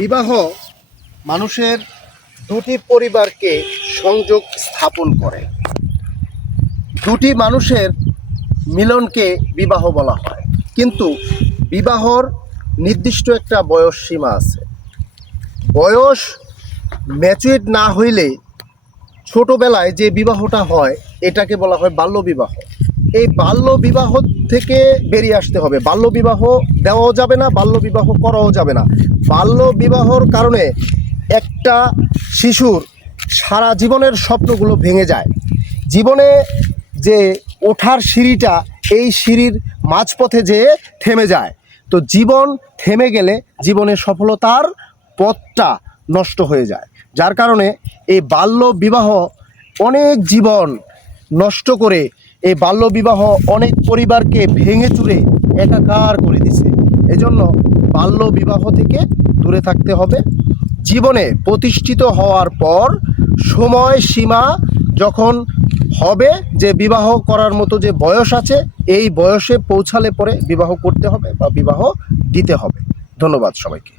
বিবাহ মানুষের দুটি পরিবারকে সংযোগ স্থাপন করে। দুটি মানুষের মিলনকে বিবাহ বলা হয়, কিন্তু বিবাহর নির্দিষ্ট একটা বয়স সীমা আছে। বয়স ম্যাচুরেট না হইলে ছোটবেলায় যে বিবাহটা হয় এটাকে বলা হয় বাল্যবিবাহ। এই বাল্যবিবাহ থেকে বেরিয়ে আসতে হবে। বাল্যবিবাহ দেওয়াও যাবে না, বাল্যবিবাহ করাও যাবে না। বাল্যবিবাহর কারণে একটা শিশুর সারা জীবনের স্বপ্নগুলো ভেঙে যায়। জীবনে যে ওঠার সিঁড়িটা, এই সিঁড়ির মাঝপথে যেয়ে থেমে যায়। তো জীবন থেমে গেলে জীবনের সফলতার পথটা নষ্ট হয়ে যায়। যার কারণে এই বাল্যবিবাহ অনেক জীবন নষ্ট করে, এই বাল্যবিবাহ অনেক পরিবারকে ভেঙে চুরে একাকার করে দিছে। এজন্য বাল্যবিবাহ থেকে দূরে থাকতে হবে। জীবনে প্রতিষ্ঠিত হওয়ার পর সময় সীমা যখন হবে, যে বিবাহ করার মতো যে বয়স আছে, এই বয়সে পৌঁছালে পরে বিবাহ করতে হবে বা বিবাহ দিতে হবে। ধন্যবাদ সবাইকে।